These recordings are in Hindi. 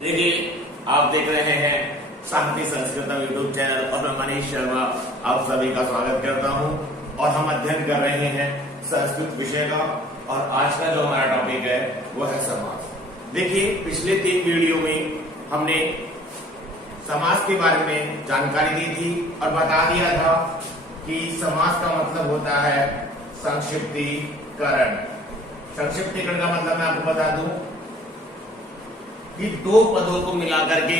देखिए, आप देख रहे हैं शांति संस्कृतम यूट्यूब चैनल और मैं मनीष शर्मा आप सभी का स्वागत करता हूं। और हम अध्ययन कर रहे हैं संस्कृत विषय का और आज का जो हमारा टॉपिक है वो है समास। देखिए, पिछले 3 वीडियो में हमने समास के बारे में जानकारी दी थी और बता दिया था कि समास का मतलब होता है संक्षिप्तीकरण। संक्षिप्तीकरण का मतलब मैं आपको बता दूं कि 2 पदों को मिलाकर के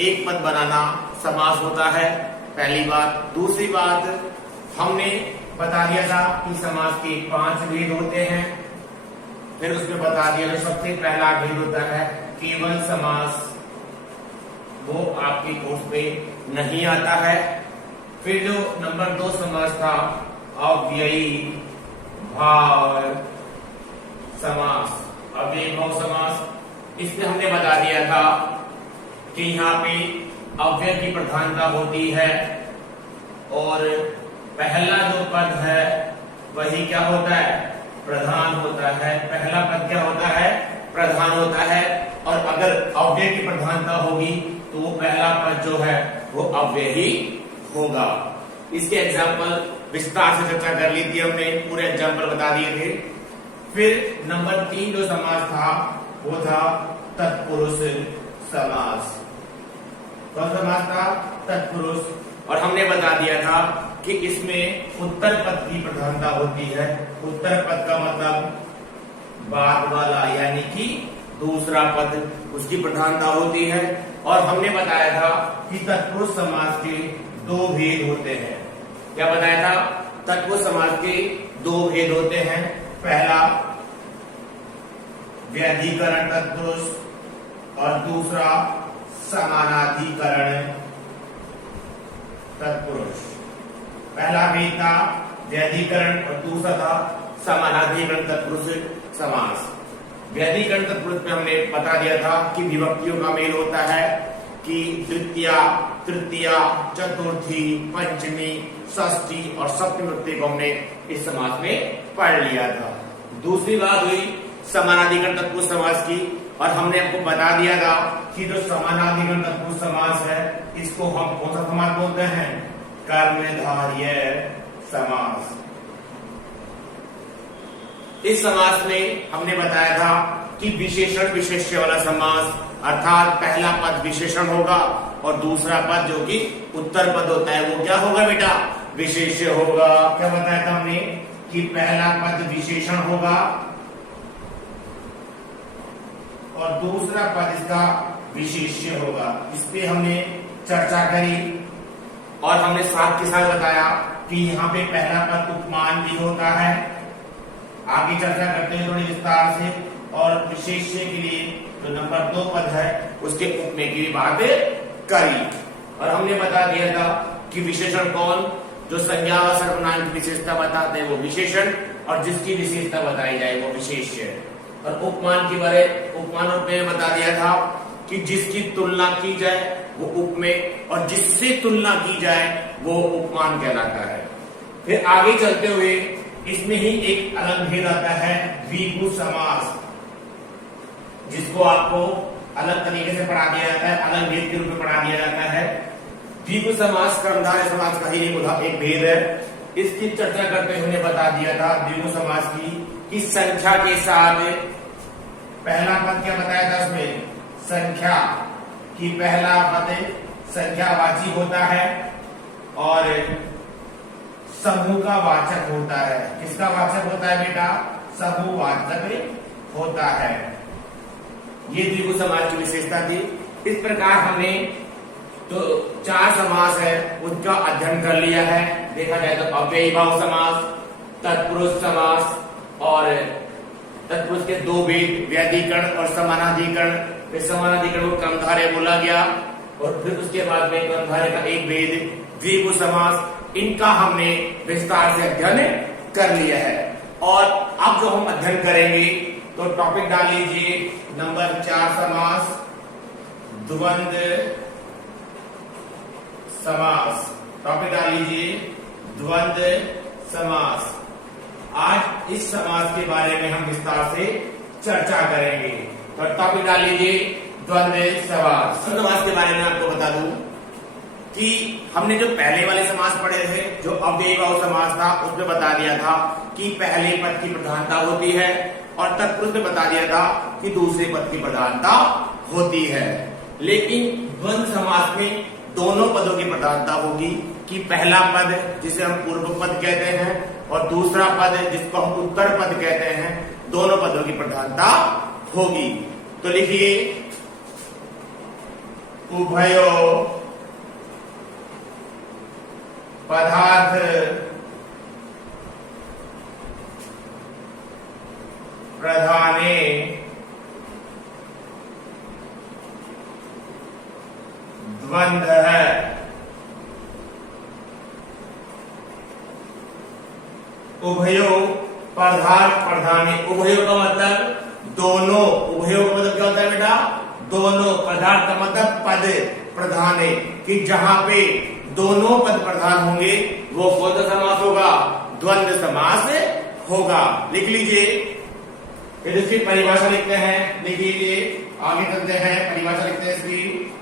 एक पद बनाना समास होता है, पहली बात। दूसरी बात, हमने बता दिया था कि समास के 5 भेद होते हैं। फिर उसमें बता दिया था सबसे पहला भेद होता है केवल समास, वो आपके कोर्स पे नहीं आता है। फिर जो नंबर 2 समास था अव्ययी भाव समास, अव्ययी भाव समास। इसमें हमने बता दिया था कि यहाँ पे अव्यय की प्रधानता होती है और पहला जो पद है वही क्या होता है, प्रधान होता है। पहला पद क्या होता है, प्रधान होता है। और अगर अव्यय की प्रधानता होगी तो वो पहला पद जो है वो अव्यय ही होगा। इसके एग्जाम्पल विस्तार से चर्चा कर ली थी हमने, पूरे एग्जाम्पल बता दिए थे। फिर नंबर 3 जो समास था वो था तत्पुरुष समास। कौन समास था, तत्पुरुष। और हमने बता दिया था कि इसमें उत्तर पद की प्रधानता होती है। उत्तर पद का मतलब बाद वाला, यानी कि दूसरा पद, उसकी प्रधानता होती है। और हमने बताया था कि तत्पुरुष समास के 2 भेद होते हैं। क्या बताया था, तत्पुरुष समास के 2 भेद होते हैं। पहला व्यधिकरण तत्पुरुष और दूसरा समानाधिकरण तत्पुरुष। पहला भेद था व्यधिकरण और दूसरा था समानाधिकरण तत्पुरुष समास। व्यधिकरण तत्पुरुष में हमने बता दिया था कि विभक्तियों का मेल होता है कि द्वितीया, तृतीया, चतुर्थी, पंचमी, षष्ठी और सप्तमी विभक्ति को हमने इस समास में पढ़ लिया था। दूसरी बात हुई समानाधिकरण तत्पुरुष समास की, और हमने आपको बता दिया था कि जो समानाधिकरण तत्पुरुष समास है इसको हम कौन सा समास बोलते हैं, कर्मधारय समास। इस समास में हमने बताया था कि विशेषण विशेष्य वाला समास, अर्थात पहला पद विशेषण होगा और दूसरा पद जो कि उत्तर पद होता है वो क्या होगा बेटा, विशेष्य होगा। क्या बताया था हमने कि पहला पद विशेषण होगा और दूसरा पद इसका विशेष्य होगा। इस पे हमने चर्चा करी और हमने साथ के साथ बताया कि यहाँ पे पहला पद उपमान भी होता है। आगे चर्चा करते हैं थोड़ी विस्तार से। और विशेष्य के लिए जो नंबर 2 पद है उसके उपमेय की बात करी। और हमने बता दिया था कि विशेषण कौन, जो संज्ञा व सर्वनाम की विशेषता बताते हैं वो विशेषण, और जिसकी विशेषता बताई जाए वो विशेष्य। और उपमान की बारे उपमान उपमेय में बता दिया था कि जिसकी तुलना की जाए वो उपमेय और जिससे तुलना की जाए वो उपमान कहलाता है। फिर आगे चलते हुए इसमें ही एक अलग भेद आता है द्विगु समास, जिसको आपको अलग तरीके से पढ़ा दिया जाता है, अलग भेद के रूप में पढ़ा दिया जाता है। द्विगु समास कर्मधारय समास का ही एक भेद है। इसकी चर्चा करते हुए बता दिया था द्विगु समास की संख्या के साथ, पहला पद क्या बताया था उसमें, संख्या की, पहला पद संख्यावाची होता है और समूह का वाचक होता है। किसका वाचक होता है बेटा, समूह वाचक होता है। ये द्विगु समास की विशेषता थी। इस प्रकार हमने तो 4 समास है उनका अध्ययन कर लिया है। देखा जाए तो अव्ययी भाव समास, तत्पुरुष समास और तत्पुरुष के 2 भेद व्यधिकरण और समानाधिकरण। फिर समानाधिकरण को कर्मधारय बोला गया और फिर उसके बाद में कर्मधारय का एक भेद द्विगु समास। इनका हमने विस्तार से अध्ययन कर लिया है। और अब जो हम अध्ययन करेंगे तो टॉपिक डाल लीजिए नंबर 4 समास, द्वंद्व समास। टॉपिक डाल लीजिए द्वंद्व समास। आज इस समास के बारे में हम विस्तार से चर्चा करेंगे। तो टॉपिक डाल लीजिए द्वंद्व समास। समास के बारे में आपको बता दूं कि हमने जो पहले वाले समास पढ़े थे, जो अव्ययीभाव समास था, उसमें बता दिया था कि पहले पद की प्रधानता होती है, और तत्पुरुष में बता दिया था कि दूसरे पद की प्रधानता होती है। लेकिन द्वंद्व समास में दोनों पदों की प्रधानता होगी कि पहला पद जिसे हम पूर्व पद कहते हैं और दूसरा पद जिसको हम उत्तर पद कहते हैं, दोनों पदों की प्रधानता होगी। तो लिखिए उभयो पदार्थ प्रधाने द्वंद्व है। उभयो पदार्थ प्रधाने, उभयो का मतलब दोनों, उभयो का मतलब क्या होता है बेटा? दोनों। पदार्थ का मतलब पद, प्रधाने कि जहां पे दोनों पद प्रधान होंगे वो कौन सा समास होगा? द्वंद्व समास होगा। लिख लीजिए, फिर इसकी परिभाषा लिखते हैं। लिख लीजिए, आगे चलते हैं, परिभाषा लिखते हैं इसकी।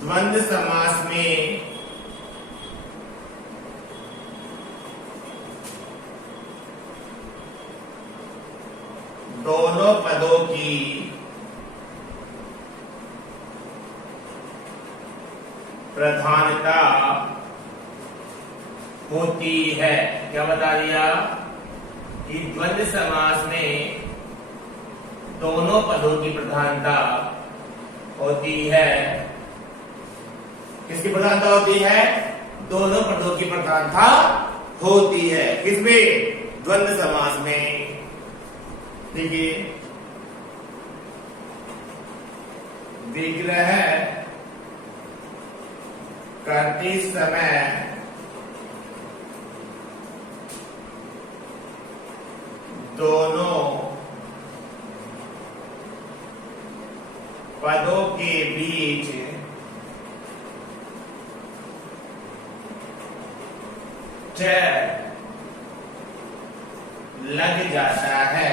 द्वंद्व समास में दोनों पदों की प्रधानता होती है। क्या बता दिया? कि द्वंद्व समास में दोनों पदों की प्रधानता होती है। किसकी प्रधानता होती है? दोनों पदों की प्रधानता होती है। किसमें? द्वंद्व समास में। देखिए, विग्रह करते समय दोनों पदों के बीच च लग जाता है।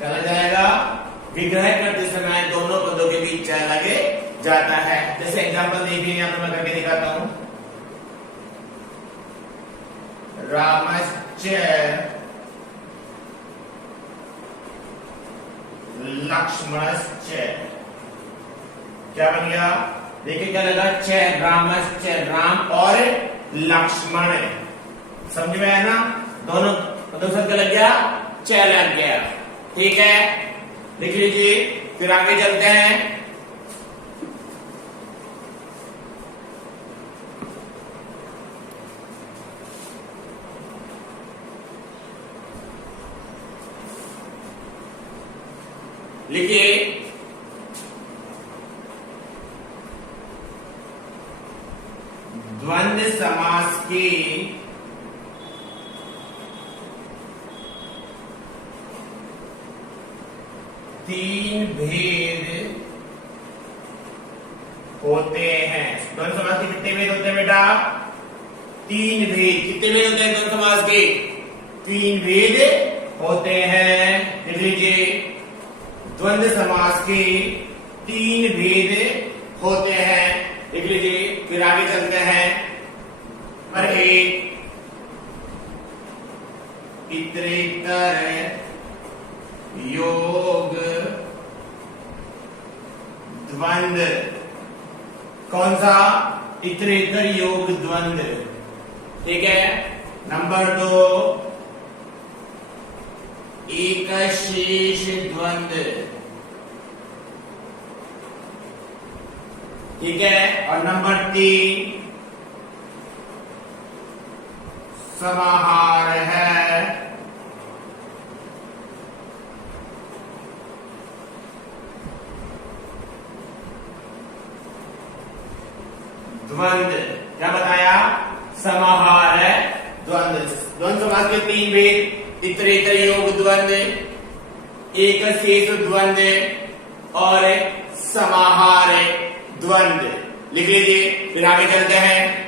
चला जाएगा। विग्रह करते समय दोनों पदों के बीच च लगे जाता है। जैसे एग्जांपल देखिए, यहां पर मैं करके दिखाता हूं। रामश्च लक्ष्मणश्च, क्या बन गया? देखिए क्या लगा? च, रामश्च, राम और लक्ष्मण। समझ में आया ना? दोनों पदों से क्या लग गया? च लग गया। ठीक है, लिख लीजिए। फिर आगे चलते हैं। लिखिए, द्वंद्व समास की तीन भेद होते हैं। द्वंद्व समास के कितने भेद होते हैं बेटा? तीन भेद। कितने भेद होते हैं द्वंद्व समास के? तीन भेद होते हैं। लिख लीजिए, द्वंद्व समास के तीन भेद होते हैं। लिख लीजिए। फिर आगे चलते हैं। पर एक इतरेतर योग द्वंद्व। कौन सा? इतरेतर योग द्वंद्व। ठीक है। नंबर 2 एक शेष द्वंद्व। ठीक है। और नंबर 3 समाहार है। द्वंद्व। क्या बताया? समाहार है द्वंद्व। द्वंद्व समास के तीन भेद: इतरेतर योग द्वंद्व, एक शेष द्वंद्व और समाहार द्वंद्व। लिख लीजिए। फिर आगे चलते हैं।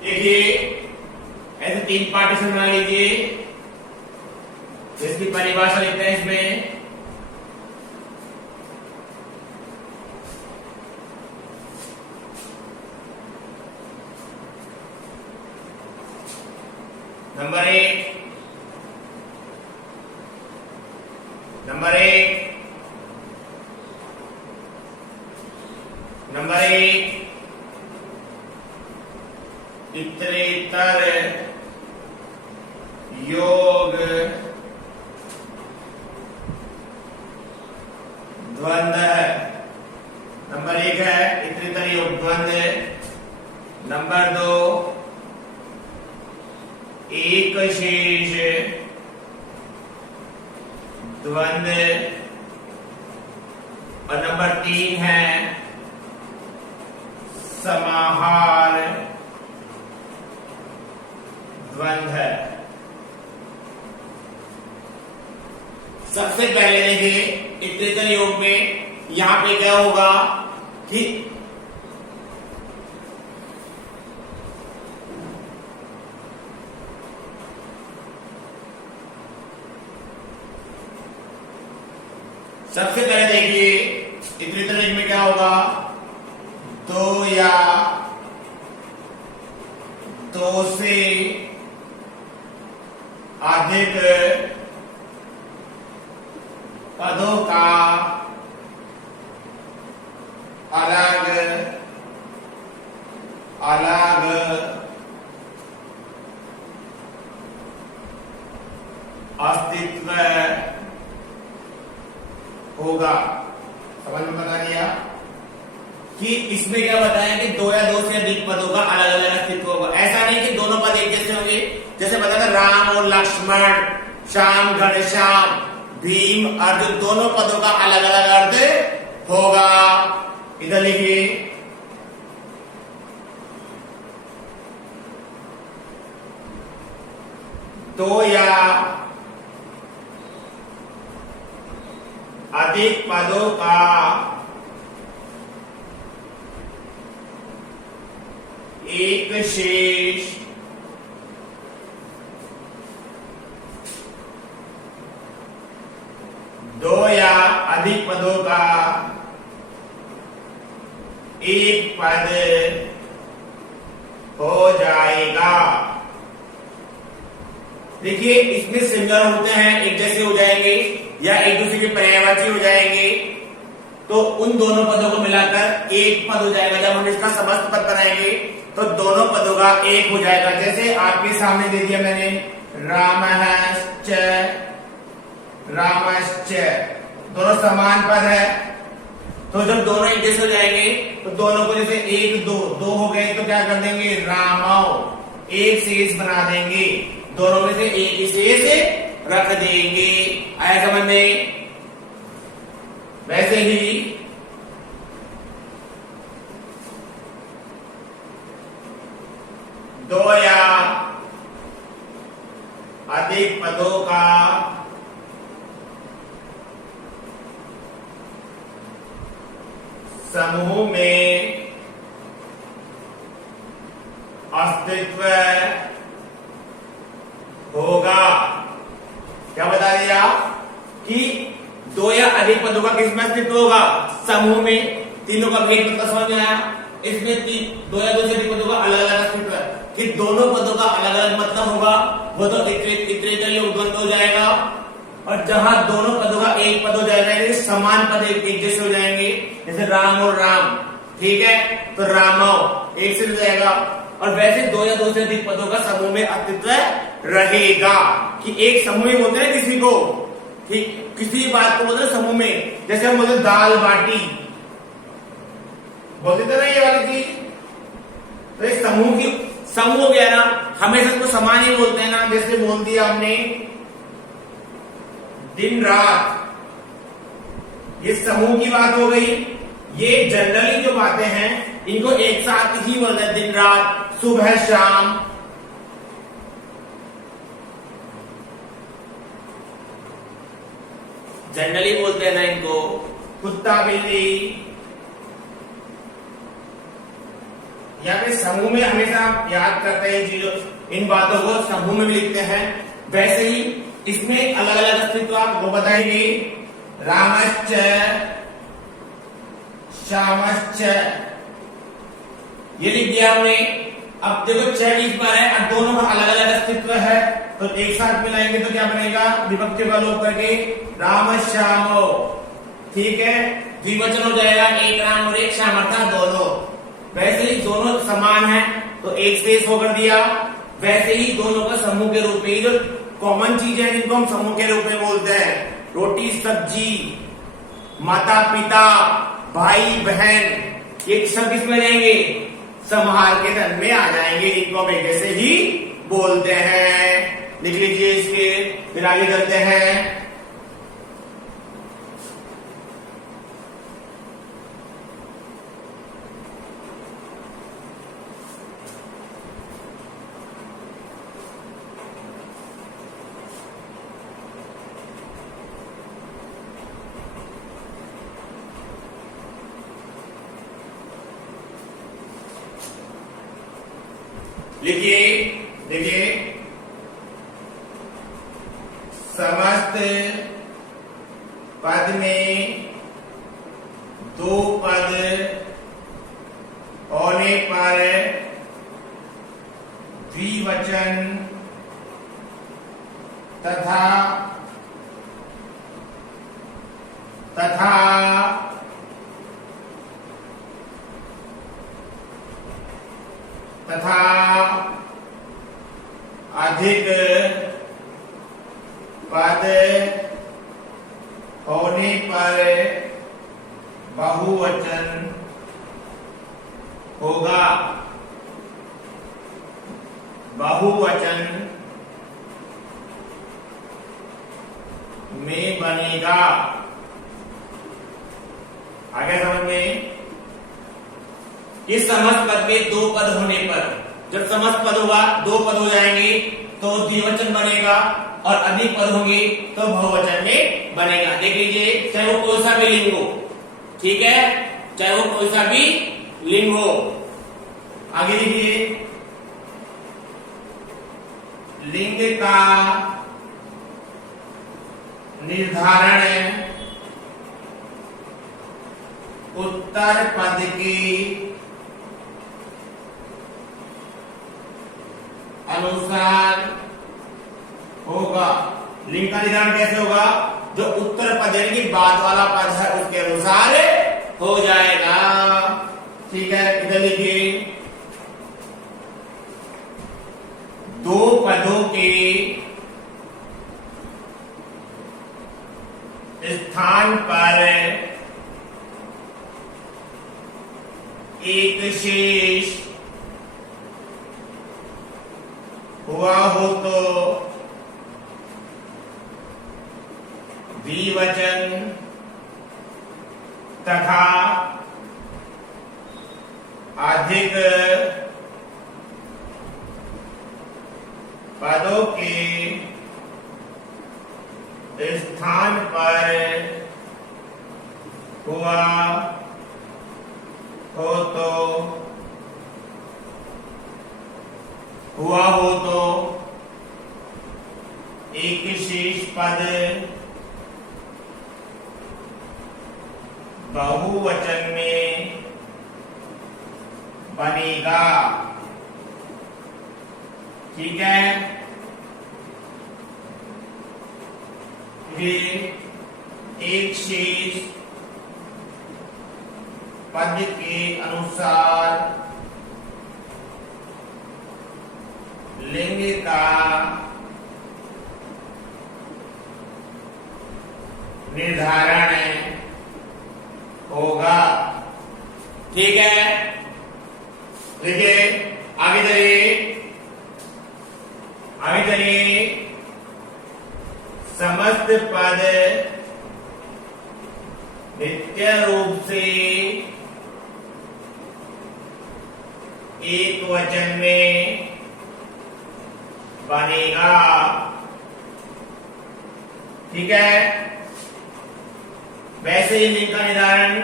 देखिए ऐसे 3 पार्टीशन बना लीजिए, जिसकी परिभाषा लिखते हैं इसमें। नंबर 1 नंबर 1 इतरेतर योग द्वंद्व है। नंबर 1 है इतरेतर योग द्वंद्व। नंबर 2 एक शेष द्वंद्व। और नंबर 3 है समाहार द्वंद्व है। सबसे पहले देखिए इतरेतर योग में यहां पे क्या होगा कि सबसे पहले देखिए इतरेतर योग में क्या होगा, 2 या 2 से अधिक पदों का अलग अलग अस्तित्व होगा। समझ में बता दिया कि इसमें क्या बताया कि 2 या 2 से अधिक पदों का अलग अलग अस्तित्व होगा। ऐसा नहीं कि दोनों पद एक जैसे होंगे। जैसे बताया राम और लक्ष्मण, श्याम घनश्याम, भीम अर्जुन, दोनों पदों का अलग अलग अर्थ होगा। इधर लिखिए 2 या अधिक पदों का एक शेष दो या अधिक पदों का एक पद हो जाएगा। देखिए इसमें सिमिलर होते हैं, एक जैसे हो जाएंगे या एक दूसरे के पर्यायवाची हो जाएंगे, तो उन दोनों पदों को मिलाकर एक पद हो जाएगा। जब हम इसका समस्त पद बनाएंगे तो दोनों पदों का एक हो जाएगा। जैसे आपके सामने दे दिया मैंने रामश्च, रामश्च, दोनों समान पद है, तो जब दोनों एक जैसे हो जाएंगे तो दोनों को जैसे 1 2 2 हो गए तो क्या कर देंगे, रामौ, एक शेष बना देंगे, दोनों में से एक ही शेष रख देंगे। आया समझ में? वैसे ही दो या अधिक पदों का समूह में अस्तित्व होगा। क्या बता दिया कि 2 या अधिक पदों का किसमें अस्तित्व होगा, समूह में। तीनों का भेद मतलब समझ में आया। इसमें 2 या 2 से अधिक पदों का अलग अलग अस्तित्व है कि दोनों पदों का अलग अलग मतलब होगा, वो तो इतरेतर योग द्वंद्व हो जाएगा। और जहां दोनों पदों का एक पद हो जाएगा, समान पद एक जैसे हो जाएंगे, जैसे राम और राम, ठीक है, तो रामौ एक से हो जाएगा। और वैसे 2 या 2 से अधिक पदों का समूह में अस्तित्व रहेगा। कि एक समूह में बोलते हैं किसी को, ठीक, किसी बात को बोलते हैं समूह में। जैसे हम बोलते दाल बाटी, बोलते थे ना ये वाली चीज, तो एक समूह हो गया ना, हमेशा इसको समान ही बोलते हैं ना। जैसे बोल दिया हमने दिन रात, ये समूह की बात हो गई। ये जनरली जो बातें हैं इनको एक साथ ही बोलते हैं, दिन रात, सुबह शाम। जनरली बोलते हैं ना इनको, कुत्ता बिल्ली, या फिर समूह में हमेशा याद करते हैं चीजों, इन बातों को समूह में भी लिखते हैं। वैसे ही इसमें अलग अलग अस्तित्व वो बताएंगे। रामश्च, श्यामश्च, ये लिख दिया हमने। अब देखो 6 बीच पर है, अब दोनों का अलग अलग अस्तित्व है, तो एक साथ मिलाएंगे तो क्या बनेगा, विभक्ति का लोप करके राम श्यामो, ठीक है, द्विवचन हो जाएगा, एक राम और एक श्याम अर्थात दोनों। वैसे ही दोनों समान है तो एक शेष होकर दिया। वैसे ही दोनों का समूह के रूप में, जो कॉमन चीज है जिनको हम समूह के रूप में बोलते हैं, रोटी सब्जी, माता पिता, भाई बहन, ये सब इसमें रहेंगे, समाहार के धन में आ जाएंगे, इनको हम एक जैसे ही बोलते हैं। लिख लीजिए इसके, फिर आगे चलते हैं। लिखिए, देखिए, समस्त पद में दो पद होने पर द्विवचन तथा अधिक पद होने पर बहुवचन होगा। बहुवचन में बनेगा। आगे समझ में, इस समस्त पद में दो पद होने पर, जब समस्त पद होगा, दो पद हो जाएंगे तो द्विवचन बनेगा, और अधिक पद होंगे तो बहुवचन में बनेगा। देख लीजिए, चाहे वो कोई सा भी लिंग हो, ठीक है, चाहे वो कोई सा भी लिंग हो। आगे देखिए, लिंग का निर्धारण उत्तर पद की अनुसार होगा। लिंग का निर्धारण कैसे होगा, जो उत्तर पद यानी कि बाद वाला पद है उसके अनुसार हो जाएगा। ठीक है, इधर लिखिए, दो पदों के स्थान पर एक शेष हुआ हो तो द्विवचन तथा अधिक पदों के स्थान पर हुआ हो तो एक शेष पद बहुवचन में बनेगा। ठीक है, फिर एक शेष पद के अनुसार लिंग का निर्धारण होगा। ठीक है, देखिए आगे चलिए, समस्त पद नित्य रूप से एक वचन में बनेगा। ठीक है, वैसे ही लिंग का निर्धारण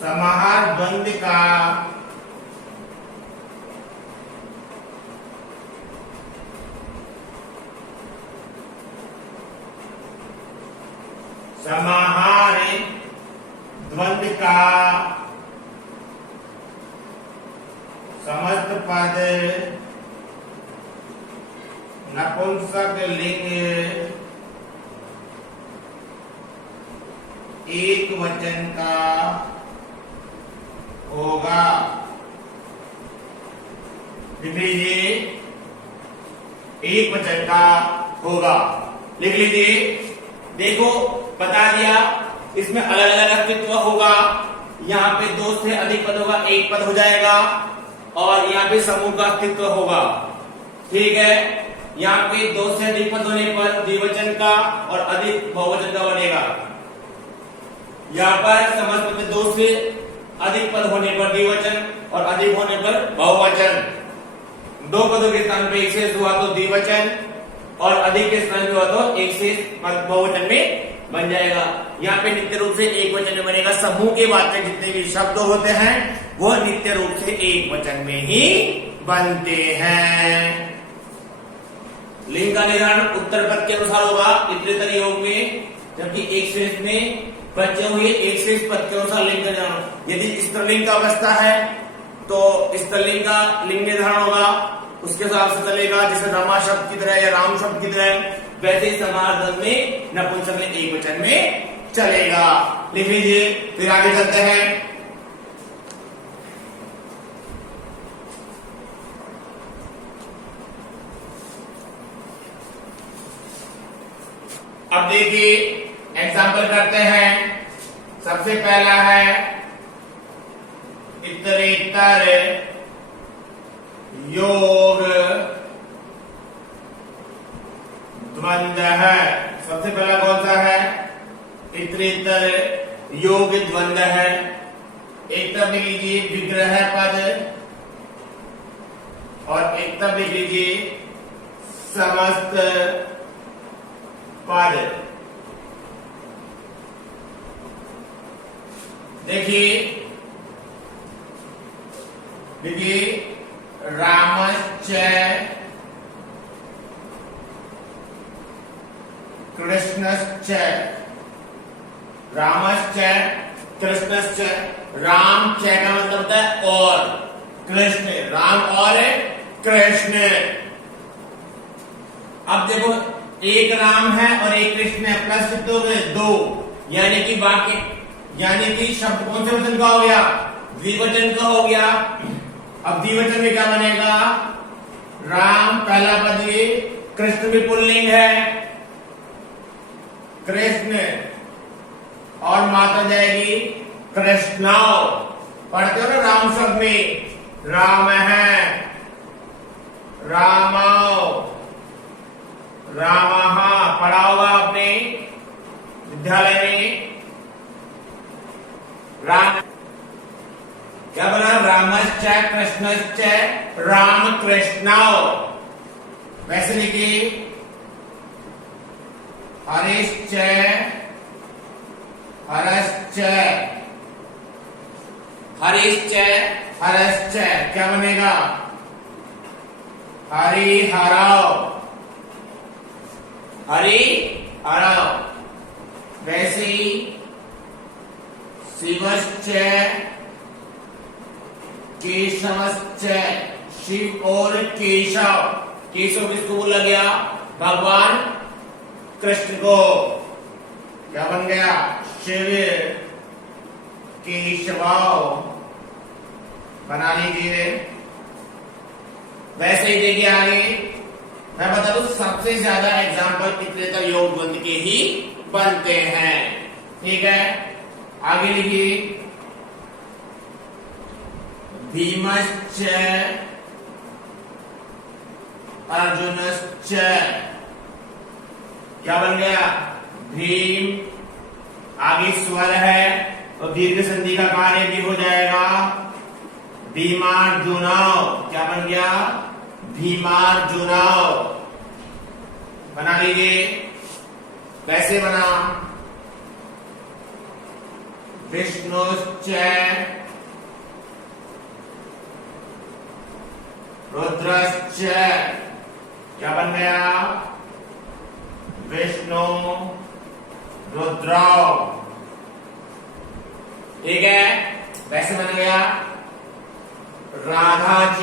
समाहार द्वंद्व का समाहार द्वंद्व का समस्त पद नपुंसक लिंग एक वचन का होगा। लिख लीजिए, एक वचन का होगा। लिख लीजिए, देखो बता दिया, इसमें अलग अलग अस्तित्व होगा। यहाँ पे दो से अधिक पद होगा, एक पद हो जाएगा, और यहाँ पे समूह का अस्तित्व होगा। ठीक है, यहाँ पे दो से अधिक पद होने पर द्विवचन का और अधिक बहुवचन का बनेगा। यहाँ पर समस्त में दो से अधिक पद होने पर द्विवचन और अधिक होने पर बहुवचन। दो पदों के स्थान पे एक शेष हुआ तो द्विवचन, और अधिक के स्थान पे हुआ तो एक शेष पद बहुवचन में बन जाएगा। यहाँ पे नित्य रूप से एक वचन में बनेगा। समूह के वाक्य जितने भी शब्द होते हैं वो नित्य रूप से एक वचन में ही बनते हैं। लिंग का निर्धारण उत्तर पद के अनुसार होगा इतरेतर योग में, जबकि एक शेष में बचे हुए एक शेष पद के अनुसार लिंग का निर्धारण। यदि स्त्रीलिंग का अवस्था है तो स्त्रीलिंग का लिंग निर्धारण होगा, उसके हिसाब से चलेगा, जैसे रमा शब्द की तरह या राम शब्द की तरह। वैसे ही समाहार द्वंद्व में नपुंसक लिंग एक वचन में चलेगा। लिख लीजिए, फिर आगे चलते हैं। अब देखिए एग्जाम्पल करते हैं। सबसे पहला है इतरेतर योग द्वंद्व है। सबसे पहला कौन सा है? इतरेतर योग द्वंद्व है। एक तरफ लिख लीजिए विग्रह पद और एक तरफ लिख लीजिए समस्त पद। देखिए रामश्च कृष्णश्च। रामश्च कृष्णश्च, राम च का मतलब होता है और, कृष्ण राम और कृष्ण। अब देखो एक राम है और एक कृष्ण है, प्लस कितने हो गए? दो, यानी कि वाक्य यानी कि शब्द कौन से वचन का हो गया? द्विवचन का हो गया। अब द्विवचन में क्या बनेगा? राम पहला पद, ये कृष्ण भी पुल्लिंग है, कृष्ण और माता जाएगी कृष्णाओ। पढ़ते हो ना राम शब्द में, राम है, रामाओ, रामहा पढ़ा होगा आपने विद्यालय में। राम क्या बना? रामश्च कृष्णश्च राम कृष्णाओ। वैसे लिखिए हरिश्च हरश्च। हरिश्च हरश्च क्या बनेगा? हरि हराओ, हरि हराओ। वैसे ही शिवश्च केशवश्च, शिव और केशव। केशव किसको बोला गया? भगवान कृष्ण को। क्या बन गया? शिव केशवाओ बना लीजिए। वैसे ही देखिए आगे मैं बता दूं, सबसे ज्यादा एग्जाम्पल इतरेतर योग द्वंद्व के ही बनते हैं। ठीक है, आगे लिखिए भीमश्च अर्जुनश्च। क्या बन गया? भीम, आगे स्वर है तो दीर्घ संधि का कार्य भी हो जाएगा। भीमार्जुनाओ क्या बन गया? भीमार्जुनाओ। बना लीजिए। कैसे बना? विष्णुश्च रुद्रश्च, क्या बन गया? विष्णु रुद्र, ठीक है। वैसे बन गया राधा च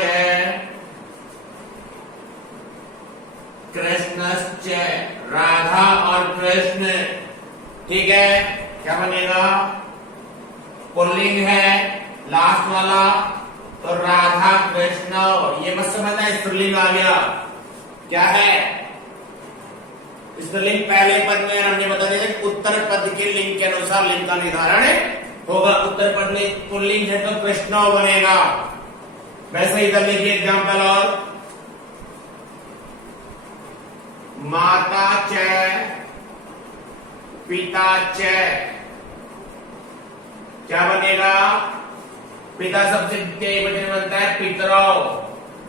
कृष्णश्च, राधा और कृष्ण, ठीक है। क्या बनेगा? पुल्लिंग है लास्ट वाला, तो राधा कृष्ण, ये मत समझना स्त्रीलिंग आ गया। क्या है? स्त्रीलिंग पहले पद में हमने बता दिया उत्तर पद के लिंग के अनुसार लिंग का निर्धारण होगा। उत्तर पद में पुल्लिंग है तो कृष्ण बनेगा। वैसे इधर लिखिए एग्जाम्पल और माता च पिता च, क्या बनेगा? पिता सबसे वचन बनता है पितरौ,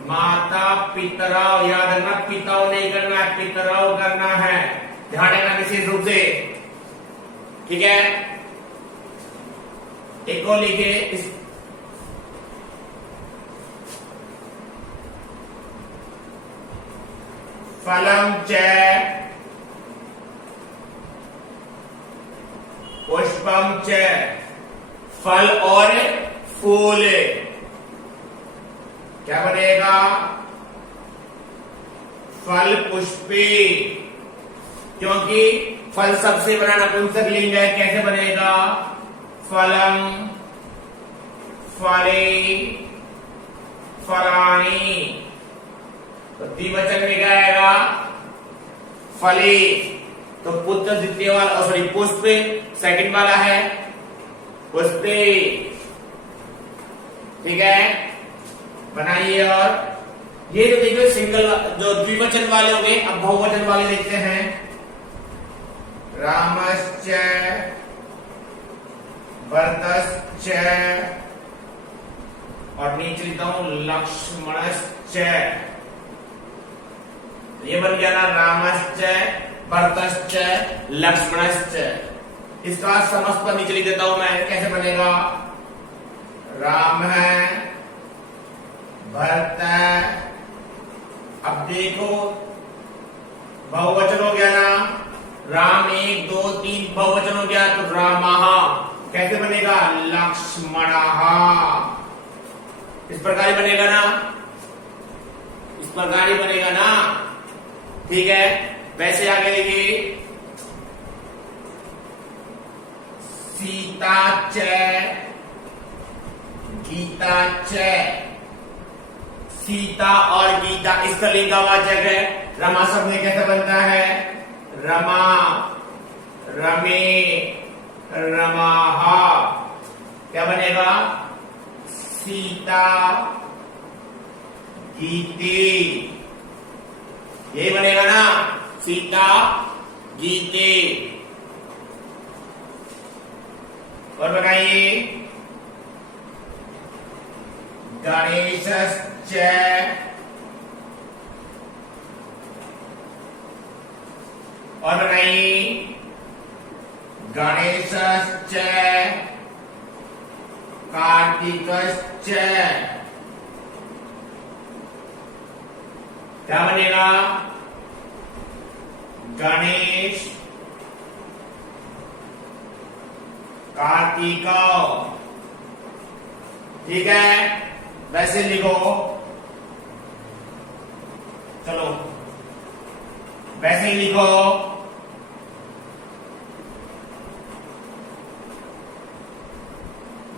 माता पितरौ, याद रखना पिताओं नहीं करना है, पितरौ करना है, ध्यान रखना विशेष रूप से, ठीक है। एक और लिखिए इस फलम च पुष्पम च, फल और फूल, क्या बनेगा? फल पुष्पी, क्योंकि फल सबसे बड़ा नपुंसक लिंग है। कैसे बनेगा? फलम फले फलानी, तो द्विवचन में क्या आएगा? फले, तो पुत्र द्वितीय वाला, सॉरी पुष्प सेकंड वाला है पुष्पे, ठीक है। बनाइए। और ये जो देखिए सिंगल जो द्विवचन वाले हो गए, अब बहुवचन वाले देखते हैं। रामश्च भरतश्च, और नीचे लिखता हूं लक्ष्मणश्च, ये बन गया ना रामश्च भरतश्च लक्ष्मणश्च। इसका समस्त पर नीचे लिख देता हूं मैं, कैसे बनेगा? राम है, भरत है, अब देखो बहुवचन हो गया ना, राम 1 2 3 बहुवचन हो गया, तो रामः, कैसे बनेगा? लक्ष्मणः, इस प्रकार ही बनेगा ना, इस प्रकार ही बनेगा ना, ठीक है। वैसे आगे देखिए सीता च गीता च, सीता और गीता स्त्रीलिंग का वाचक है। रमा शब्द में कैसे बनता है? रमा, रमे, रमाहा, क्या बनेगा? सीता गीते, ये बनेगा ना, सीता गीते। और बनाइए गणेशश्च, और बनाइए गणेशश्च कार्तिकश्च, क्या बनेगा? गणेश कार्तिक, ठीक है। वैसे लिखो, चलो वैसे ही लिखो,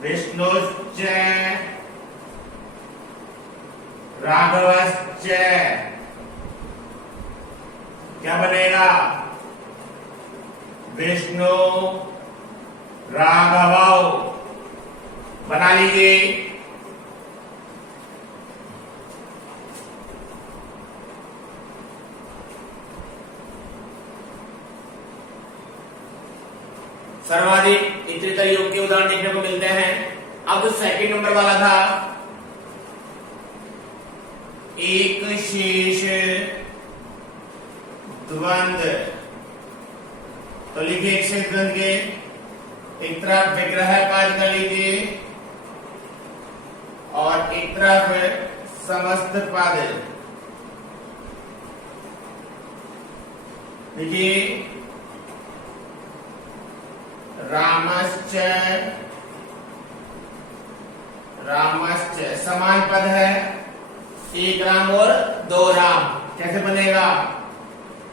विष्णुश्च राघवश्च, क्या बनेगा? विष्णु राघव, बना लीजिए। सर्वाधिक इतरेतर योग के उदाहरण देखने को मिलते हैं। अब जो सेकंड नंबर वाला था, एक शेष द्वंद। तो लिखिए एक से द्वंद के, एक तरफ विग्रह पद कर लीजिए और एक तरफ समस्त पद। देखिए रामश्च, रामश्च समान पद है, एक राम और दो राम। कैसे बनेगा?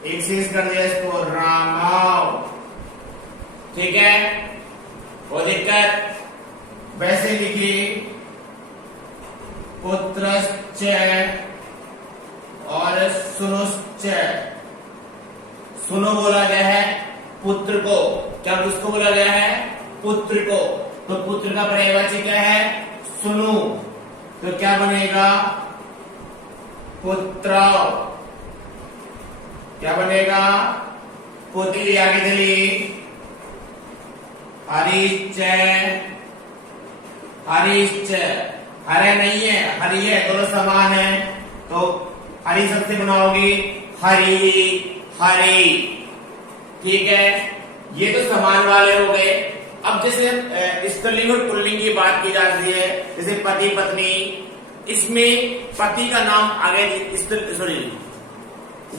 एक शेष कर दिया इसको, रामाव। ठीक है, वो दिक्कत। वैसे लिखिए पुत्रश्च और सुनुश्च। सुनो बोला गया है पुत्र को, क्या किसको बोला गया है? पुत्र को। तो पुत्र का पर्यायवाची क्या है? सुनु। तो क्या बनेगा? पुत्र। क्या बनेगा? पुत्री। आगे चलिए, हरिश्च, हरिश्च, हरे नहीं है, हरि है, दोनों समान है। तो हरि सबसे बनाओगे, हरि, हरि। ठीक है, ये तो समान वाले हो गए। अब जैसे स्त्रीलिंग और पुल्लिंग की बात की जाती है, जैसे पति पत्नी, इसमें पति का नाम आगे सॉरी,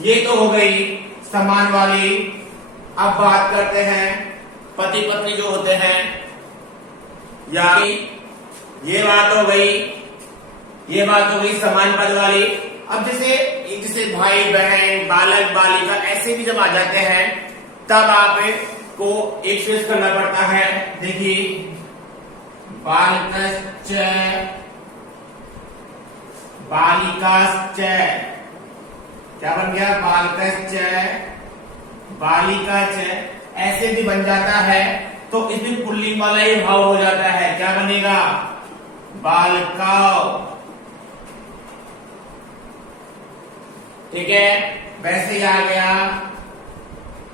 ये तो हो गई समान वाली। अब बात करते हैं पति पत्नी जो होते हैं, या ये बात हो गई, ये बात हो गई समान पद वाली। अब जैसे भाई बहन, बालक बालिका ऐसे भी जब आ जाते हैं तब आपको एक शेष करना पड़ता है। देखिए बालकश्च, बालिकाश्च। क्या बन गया? बालकश्च, बालिकाश्च। ऐसे भी बन जाता है, तो इसमें पुल्लिंग वाला ही भाव हो जाता है। क्या बनेगा? बालकाओ। ठीक है, वैसे ही आ गया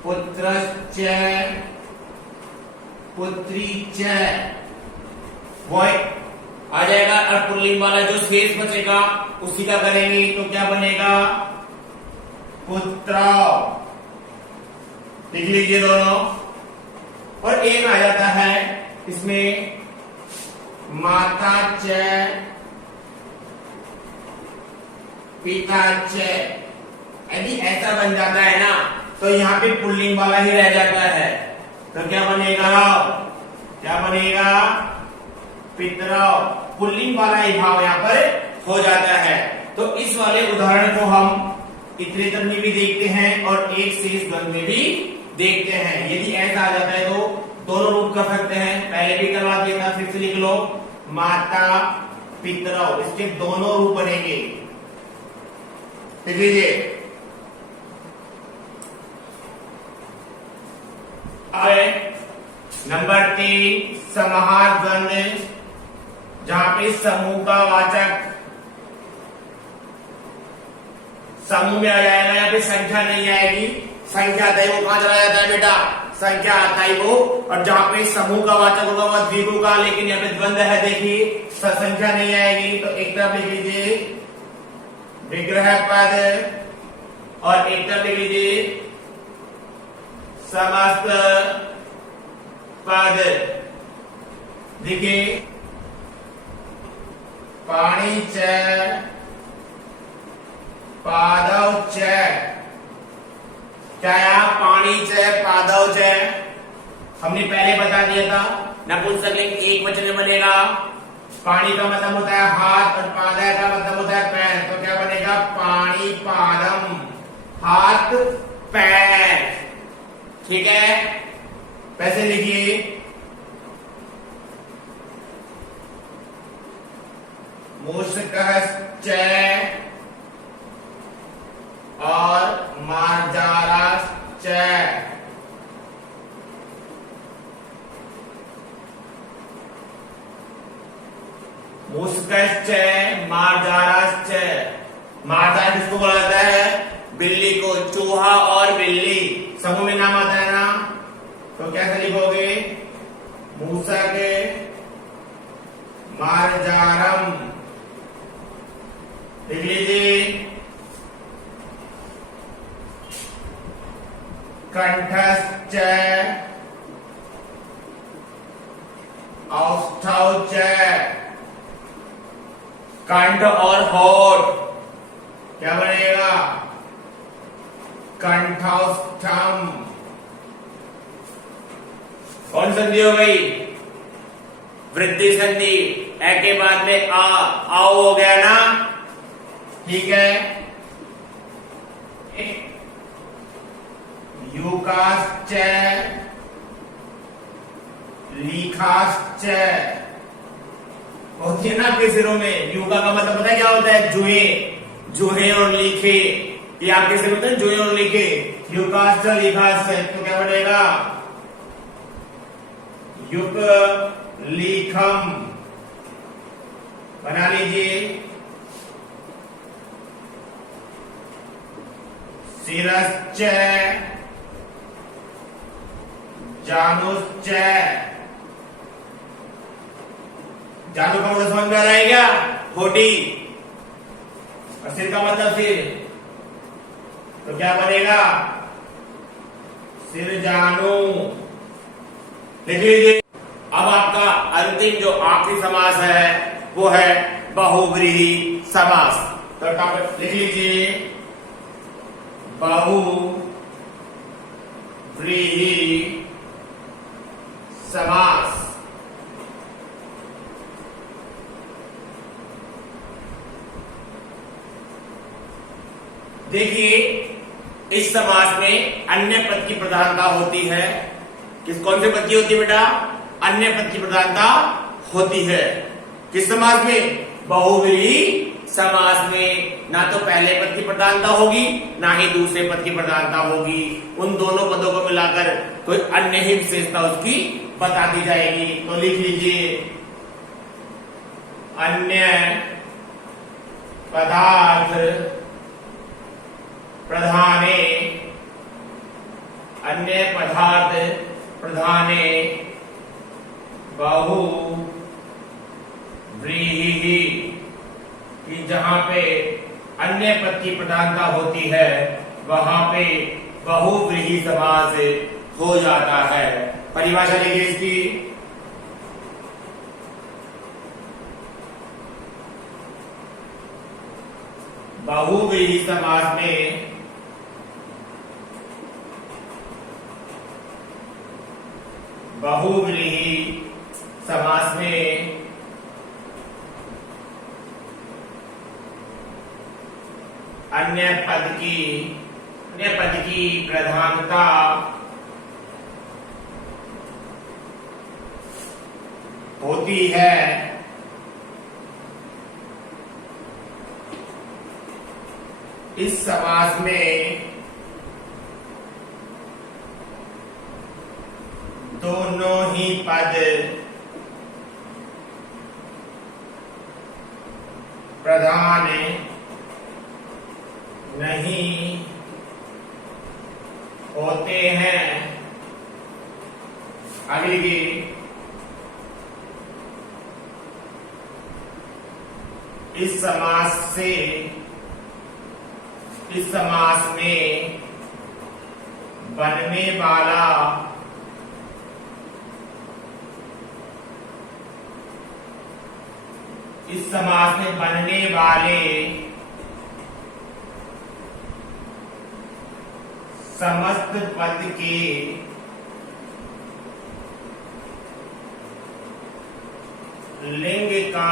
पुत्रश्च, पुत्रीच, वो आ जाएगा। और पुल्लिंग वाला जो शेष बचेगा उसी का करेंगे, तो क्या बनेगा? पुत्र। लिख लीजिए दोनों। और एक आ जाता है इसमें माता च, पिता च। यदि ऐसा बन जाता है ना, तो यहाँ पे पुल्लिंग वाला ही रह जाता है। तो क्या बनेगा? क्या बनेगा? पितरौ। पुल्लिंग वाला ही भाव यहाँ पर हो जाता है। तो इस वाले उदाहरण को हम इतरेतर में भी देखते हैं और एक शेष द्वंद में भी देखते हैं। यदि ऐसा आ जाता है तो दोनों रूप कर सकते हैं। पहले भी करवा दिया था, फिर से लिख लो, माता पितरौ। इसके दोनों रूप बनेंगे। लिख लीजिए। नंबर 3 समाहार द्वंद, जहां पे समूह का वाचक समूह में आ जाएगा, या फिर संख्या नहीं आएगी। संख्या आता है वो कहां चला जाता है बेटा? संख्या आता है वो। और जहां पे समूह का वाचक होगा वह द्विगु का, लेकिन यहाँ पे द्वंद है। देखिए संख्या नहीं आएगी, तो एक तरफ लिख लीजिए विग्रह पद और एक तरफ लिख लीजिए समस्त पद। देखिए पाणी च, पादौ च। क्या पाणी च, पादौ च हमने पहले बता दिया था। नपुंसकलिंग एक वचन में बनेगा। पाणी का मतलब होता है हाथ और पादय का मतलब होता है पैर। तो क्या बनेगा? पाणी पादम, हाथ पैर। ठीक है, वैसे लिखिए मूषकश्च और मार्जाराश्च। मूषकश्च, मार्जाराश्च। मार्जार किसको बोला जाता है? बिल्ली को। चूहा और बिल्ली समूह में नाम आता है ना, तो कैसे लिखोगे? मूषक मार्जारम। लिख लीजिए। कंठश्च औष्ठौ च, कंठ और होठ क्या बनेगा? कंठौष्ठम। कौन संधि हो गई? वृद्धि संधि। ए के बाद में आओ हो गया ना, ठीक है। युकाश्च लीखाश्च होती है ना आपके सिरों में। युका का मतलब पता है क्या होता है? जुए, जुहे और लीखे, ये आपके सिर होते हैं जुए और लीखे। युकाश्च लीखाश्च, तो क्या बनेगा? युक लीखम बना लीजिए। शिरश्च जानुश्च, जानु का मतलब समझ में आ रहा है क्या? होठी। और सिर का मतलब सिर, तो क्या बनेगा? सिर जानु। लिख लीजिए। अब आपका अंतिम जो आखिरी समास है वो है बहुव्रीहि समास। तो टॉपिक लिख लीजिए, बहुव्रीहि समास। देखिए, इस समास में अन्य पद की प्रधानता होती है। कौन से पद की होती है बेटा? अन्य पद की प्रधानता होती है। किस समास में? बहुव्रीहि समास में ना तो पहले पद की प्रधानता होगी, ना ही दूसरे पद की प्रधानता होगी। उन दोनों पदों को मिलाकर कोई अन्य ही विशेषता उसकी बता दी जाएगी। तो लिख लीजिए, अन्य पदार्थ प्रधाने, अन्य पदार्थ प्रधाने बहुव्रीहि, कि जहां पे अन्य पद की प्रधानता होती है वहां पे बहुव्रीहि समास हो जाता है। परिभाषा लिखिए इसकी, बहुव्रीहि समास में बहुव्रीहि समास में अन्य पद की प्रधानता होती है। इस समास में दोनों ही पद प्रधान नहीं होते हैं। आगे की इस समास में बनने वाला इस समास में बनने वाले समस्त पद के लिंग का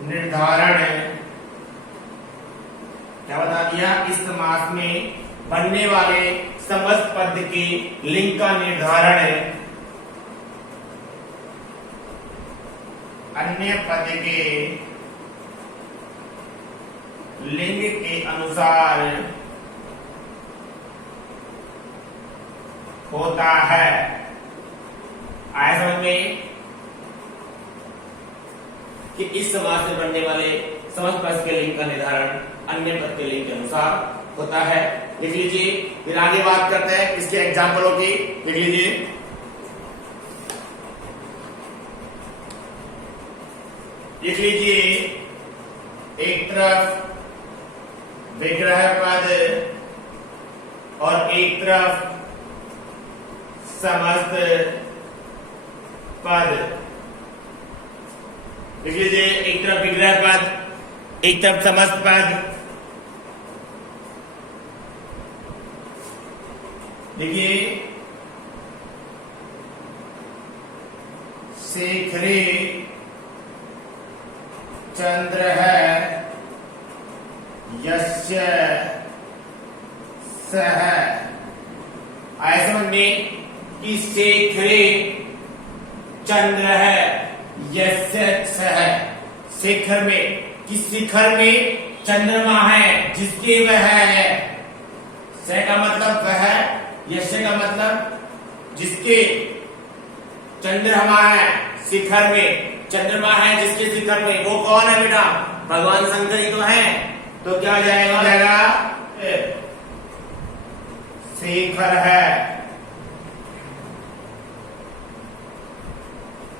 निर्धारण, क्या बता दिया? इस समास में बनने वाले समस्त पद के लिंग का निर्धारण अन्य पद के लिंग के अनुसार होता है। आया समझ में कि इस समास में बनने वाले समस्त पद के लिंग का निर्धारण अन्य पद के लिंग के अनुसार होता है। लिख लीजिए, फिर आगे बात करते हैं इसके एग्जाम्पलों की। लिख लीजिए, एक तरफ विग्रह पद और एक तरफ समस्त पद। लिख लीजिए, एक तरफ विग्रह पद, एक तरफ समस्त पद। देखिए, शेखरे चंद्र है यस्य सह। ऐसे समझ में कि शेखरे चंद्र है यस्य सह। शेखर में, कि शिखर में चंद्रमा है जिसके वह है। स का मतलब वह, यस्य का मतलब जिसके। चंद्रमा है शिखर में, चंद्रमा है जिसके शिखर में। वो कौन है बेटा? भगवान शंकर ही तो है। तो क्या जाएगा? शेखर है।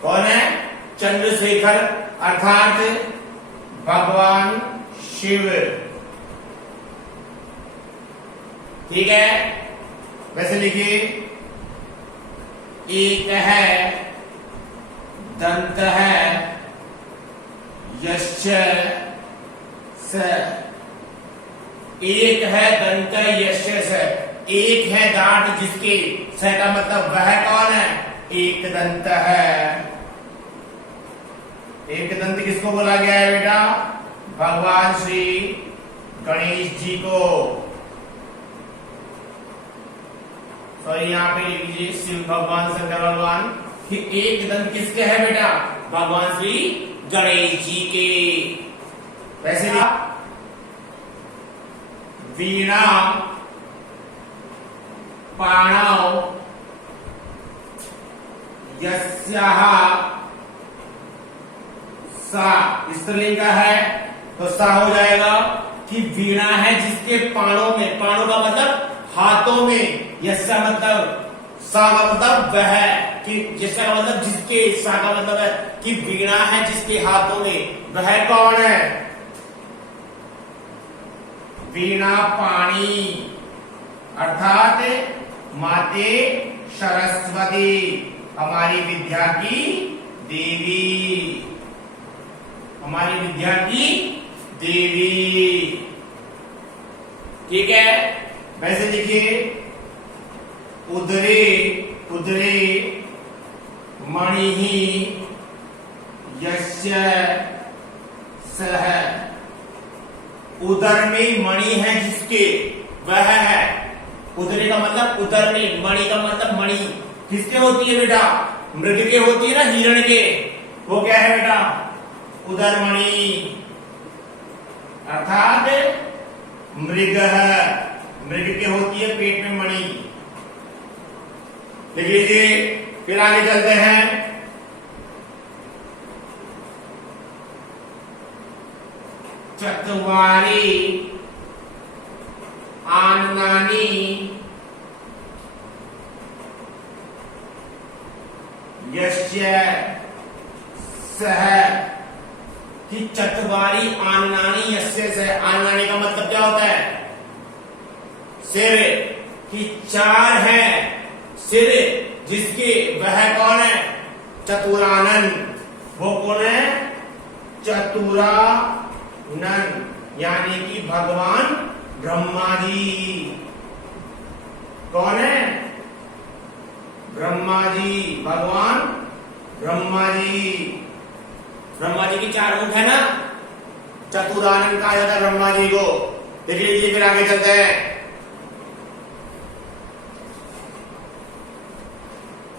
कौन है? चंद्रशेखर अर्थात भगवान शिव। ठीक है, वैसे लिखिए, एक है दंत है यस्य स। एक है दंत यस्य स, एक है दांत जिसके। स का मतलब वह कौन है? एक दंत है। एक दंत किसको बोला गया है बेटा? भगवान श्री गणेश जी को। सॉरी, यहां पे लिख लीजिए शिव भगवान, शंकर भगवान। कि एक दंत किसके है बेटा? भगवान श्री गणेश जी के। वैसे वीणा पाणौ यस्याः सा। स्त्रीलिंग का है तो सा हो जाएगा। कि वीणा है जिसके पाणों में, पाणों का मतलब हाथों में, यस्या मतलब सा का मतलब वह है, कि जिसका मतलब जिसके, सा का मतलब है कि वीणा है जिसके हाथों में। वह कौन है? वीणा पाणी अर्थात माते सरस्वती, हमारी विद्या की देवी। हमारी विद्या की देवी। ठीक है, वैसे लिखिए, उदरे उदरे मणि यस्य सह। उदर में मणि है जिसके, वह है। उदरे का मतलब उदर में, मणि का मतलब मणि किसके होती है बेटा? मृग के होती है ना, हिरण के। वो क्या है बेटा? उदर मणि अर्थात मृग है। मृग के होती है पेट में मणि। लिख लीजिए, फिर आगे चलते हैं। चत्वारि आननानि यस्य सह। कि चत्वारि आननानि यस्य सह। आननानि का मतलब क्या होता है? सिर। कि चार है सिर जिसके, वह कौन है? चतुरानन। वो कौन है? चतुरानन, यानी कि भगवान ब्रह्मा जी। कौन है? ब्रह्मा जी, भगवान ब्रह्मा जी। ब्रह्मा जी की चार मुख है ना, चतुरानन कहा जाता है ब्रह्मा जी को। देख लीजिए, फिर आगे चलते हैं।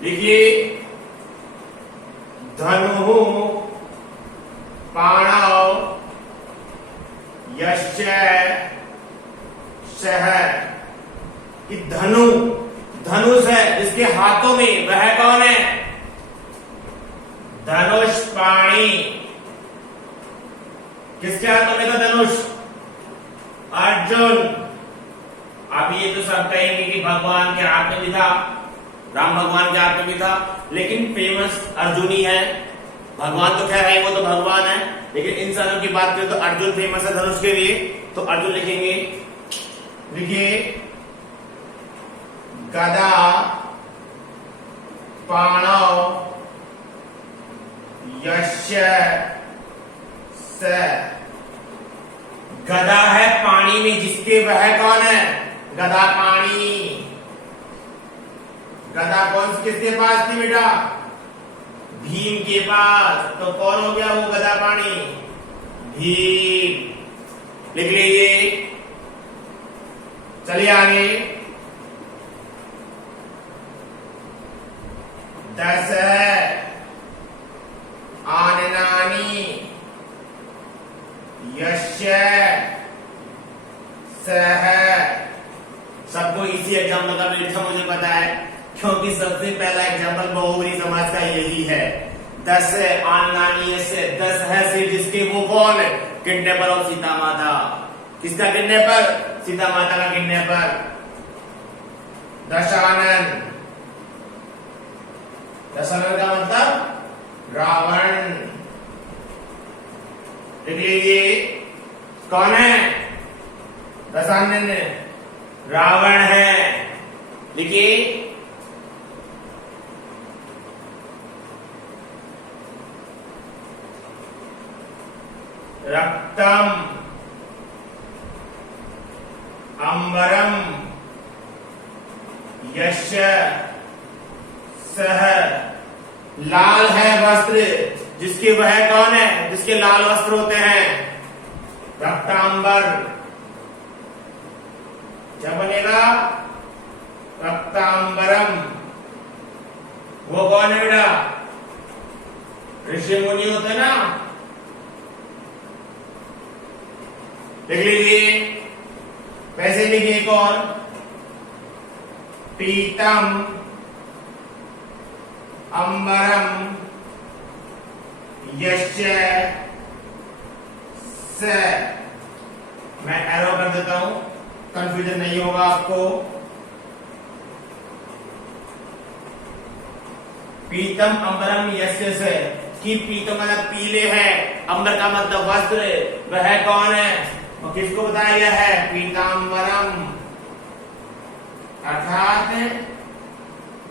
लिखिए, धनु पाणौ यस्य सह। कि धनु, धनुष है जिसके हाथों में, वह कौन है? धनुष पाणी। किसके हाथों में था धनुष? अर्जुन। अब ये तो सब कहेंगे कि भगवान के हाथ में भी था, राम भगवान के हाथ में भी था, लेकिन फेमस अर्जुन ही है। भगवान तो खैर है, वो तो भगवान है, लेकिन इंसानों की बात करें तो अर्जुन फेमस है धनुष के लिए। तो अर्जुन लिखेंगे। देखिए, गदा पाणौ यस्य स। गदा है पानी में जिसके, वह कौन है? गदा पानी। गदा कौन किसके पास थी बेटा? भीम के पास। तो कौन हो गया वो गदा पानी? भीम। लिख लीजिए। चलिए आगे। 10 आननानि यस्य सह। सबको इसी एग्जाम्पल का रीड था, मुझे पता है, क्योंकि सबसे पहला एग्जाम्पल बहुव्रीहि समाज का यही है। 10 आननानि यस्य, 10 है से जिसके, वो कौन है? किडनैपर ऑफ सीता माता। किसका किडनैपर? सीता माता का किडनैपर। दशानन। दशानन का मतलब रावण। लिख लीजिए। कौन है? दशानन रावण है। लिखिए। रक्तम अंबरम यस्य सह। लाल है वस्त्र जिसके, वह कौन है? जिसके लाल वस्त्र होते हैं। रक्तांबर। क्या बनेगा? रक्तांबरम। वो कौन है बेटा? ऋषि मुनि होते हैं ना। लिख लीजिए। वैसे लिखिए कौन? पीतम अंबरम यस्य स। मैं एरो कर देता हूं, कंफ्यूजन नहीं होगा आपको। पीतम अंबरम यस्य स कि पीतम मतलब पीले है, अंबर का मतलब वस्त्र, वह कौन है? और किसको बताया गया है? पीतांबरम, अर्थात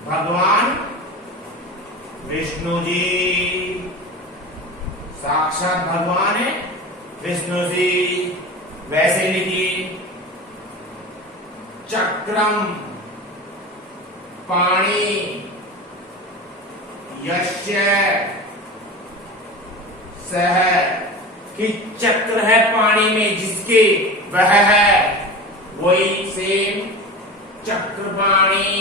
भगवान विष्णु जी। साक्षात भगवान है विष्णु जी। वैसे लिखिए। चक्रम पाणी यस्य सह कि चक्र है पानी में जिसके, वह है। वही सेम चक्र पाणी,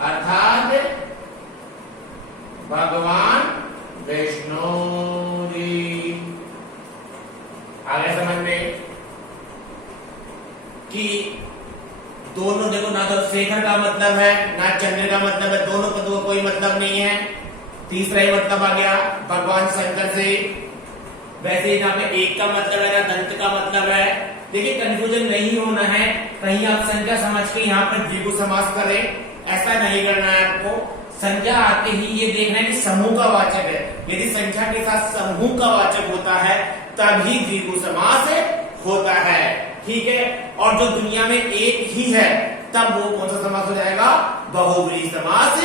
अर्थात भगवान विष्णु जी। आगे समझ में कि दोनों, देखो ना तो शेखर का मतलब है ना चंद्र का मतलब है, दोनों पदों का कोई मतलब नहीं है। तीसरा ही मतलब आ गया भगवान शंकर से। वैसे ही यहाँ पे एक का मतलब है ना दंत का मतलब है। देखिए कंफ्यूजन नहीं होना है, कहीं आप संख्या समझ के यहाँ पर द्विगु समास करें, ऐसा नहीं करना है आपको। संख्या आते ही ये देखना है कि समूह का वाचक है। यदि संख्या के साथ समूह का वाचक होता है तभी द्विगु समास होता है, ठीक है। और जो दुनिया में एक ही है तब वो कौन सा समास हो जाएगा? बहुव्रीहि समास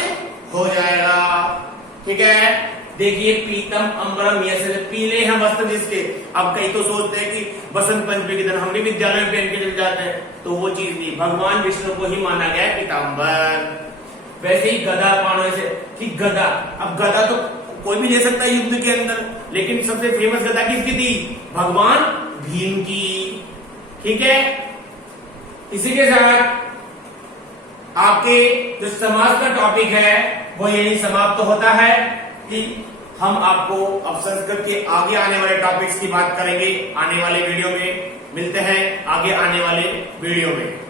हो जाएगा, ठीक है। देखिए पीतम अंबरम यस्य, पीले हैं वस्त्र जिसके। अब कई तो सोचते हैं कि बसंत पंचमी के दिन हम भी विद्यालय में पहन के चले जाते हैं, तो वो चीज नहीं, भगवान विष्णु को ही माना गया है पीतांबर। वैसे ही गदा पाणौ से कि गदा, अब गदा तो कोई भी ले सकता है युद्ध के अंदर, लेकिन सबसे फेमस गदा किसकी थी? भगवान भीम की, ठीक है। इसी के साथ आपके जो समाज का टॉपिक है वो यही समाप्त होता है कि हम आपको अब संस्कृत के आगे आने वाले टॉपिक्स की बात करेंगे आने वाले वीडियो में। मिलते हैं आगे आने वाले वीडियो में।